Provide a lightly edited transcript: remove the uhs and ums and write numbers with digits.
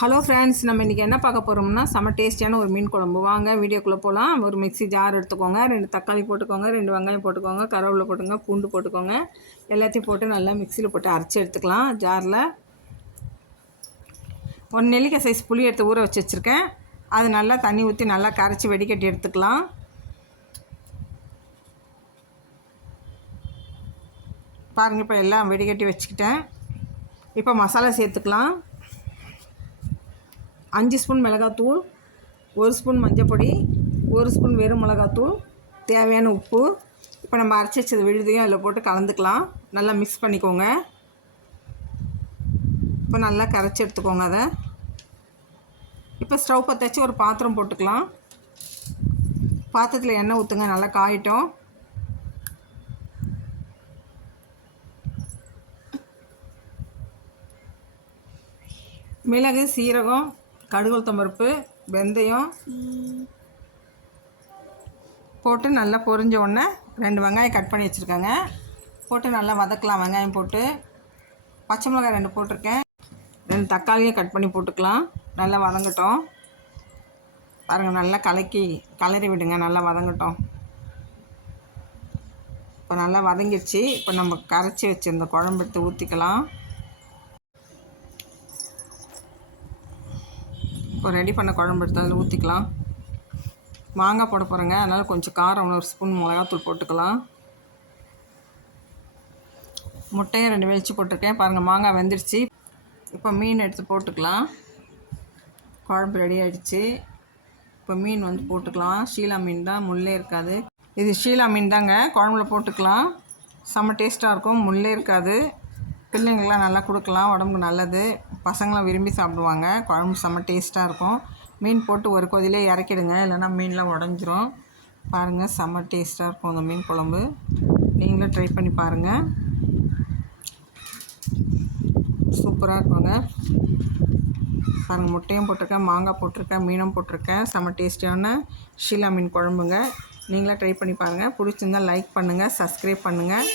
Hello friends, நம்ம இன்றைக்கி என்ன பார்க்க போகிறோம்னா செம்ம டேஸ்டியான ஒரு மீன் குழம்பு. வாங்க வீடியோக்குள்ளே போகலாம். ஒரு மிக்ஸி ஜார் எடுத்துக்கோங்க, 2 தக்காளி போட்டுக்கோங்க, 2 வெங்காயம் போட்டுக்கோங்க, கருவேப்பிலை போட்டுங்க, பூண்டு போட்டுக்கோங்க. எல்லாத்தையும் போட்டு நல்லா மிக்சியில் போட்டு அரைச்சி எடுத்துக்கலாம். ஜாரில் 1 நெல்லிக்காய் சைஸ் புளி எடுத்து ஊற வச்சு வச்சுருக்கேன். அது நல்லா தண்ணி ஊற்றி நல்லா கரைச்சி வெடிக்கட்டி எடுத்துக்கலாம். பாருங்கள், இப்போ எல்லாம் வெடிக்கட்டி வச்சுக்கிட்டேன். இப்போ மசாலா சேர்த்துக்கலாம். 5 ஸ்பூன் மிளகாத்தூள், 1 ஸ்பூன் மஞ்சப்பொடி, 1 ஸ்பூன் வெறும் மிளகாத்தூள், தேவையான உப்பு. இப்போ நம்ம அரைச்சி வச்சது விழுதையும் அதில் போட்டு கலந்துக்கலாம். நல்லா மிக்ஸ் பண்ணிக்கோங்க. இப்போ நல்லா கரைச்சி எடுத்துக்கோங்க அதை. இப்போ ஸ்டவ் பற்ற வச்சு ஒரு பாத்திரம் போட்டுக்கலாம். பாத்திரத்தில் எண்ணெய் ஊற்றுங்க, நல்லா காயட்டும். மிளகு, சீரகம், கடுகு, உளுத்தம்பருப்பு, வெந்தயம் போட்டு நல்லா பொரிஞ்ச உடனே 2 வெங்காயம் கட் பண்ணி வச்சுருக்கேங்க. போட்டு நல்லா வதக்கலாம். வெங்காயம் போட்டு பச்சை மிளகாய் 2 போட்டிருக்கேன். 2 தக்காளியும் கட் பண்ணி போட்டுக்கலாம். நல்லா வதங்கட்டும். பாருங்கள், நல்லா கலரி விடுங்க. நல்லா வதங்கட்டும். இப்போ நல்லா வதங்கிடுச்சு. இப்போ நம்ம கரைச்சி வச்சுருந்த குழம்பு எடுத்து ஊற்றிக்கலாம். இப்போ ரெடி பண்ண குழம்பு எடுத்து அதில் ஊற்றிக்கலாம். மாங்காய் போட போகிறேங்க, அதனால் கொஞ்சம் காரம் 1 ஸ்பூன் மிளகாத்தூள் போட்டுக்கலாம். முட்டையை 2 வெடிச்சு போட்டிருக்கேன். பாருங்கள், மாங்காய் வெந்துடுச்சு. இப்போ மீன் எடுத்து போட்டுக்கலாம். குழம்பு ரெடி ஆகிடுச்சு. இப்போ மீன் போட்டுக்கலாம். ஷீலா மீன் தான், முள்ளே இருக்காது. இது ஷீலா மீன் தாங்க. குழம்புல போட்டுக்கலாம். செம்ம டேஸ்ட்டாக இருக்கும், முள்ளே இருக்காது. பிள்ளைங்களாம் நல்லா கொடுக்கலாம், உடம்புக்கு நல்லது. பசங்களாம் விரும்பி சாப்பிடுவாங்க. குழம்பு செம்ம டேஸ்ட்டாக இருக்கும். மீன் போட்டு ஒரு கொதிலே இறக்கிடுங்க, இல்லைனா மீன்லாம் உடஞ்சிரும். பாருங்கள், செம்ம டேஸ்ட்டாக இருக்கும் அந்த மீன் குழம்பு. நீங்களும் ட்ரை பண்ணி பாருங்கள். சூப்பராக இருக்குங்க. பாருங்கள், முட்டையும் போட்டிருக்கேன், மாங்காய் போட்டிருக்கேன், மீனும் போட்டிருக்கேன். செம்ம டேஸ்டியான ஷீலா மீன் குழம்புங்க. நீங்களே ட்ரை பண்ணி பாருங்கள். பிடிச்சிருந்தால் லைக் பண்ணுங்கள், சப்ஸ்கிரைப் பண்ணுங்கள்.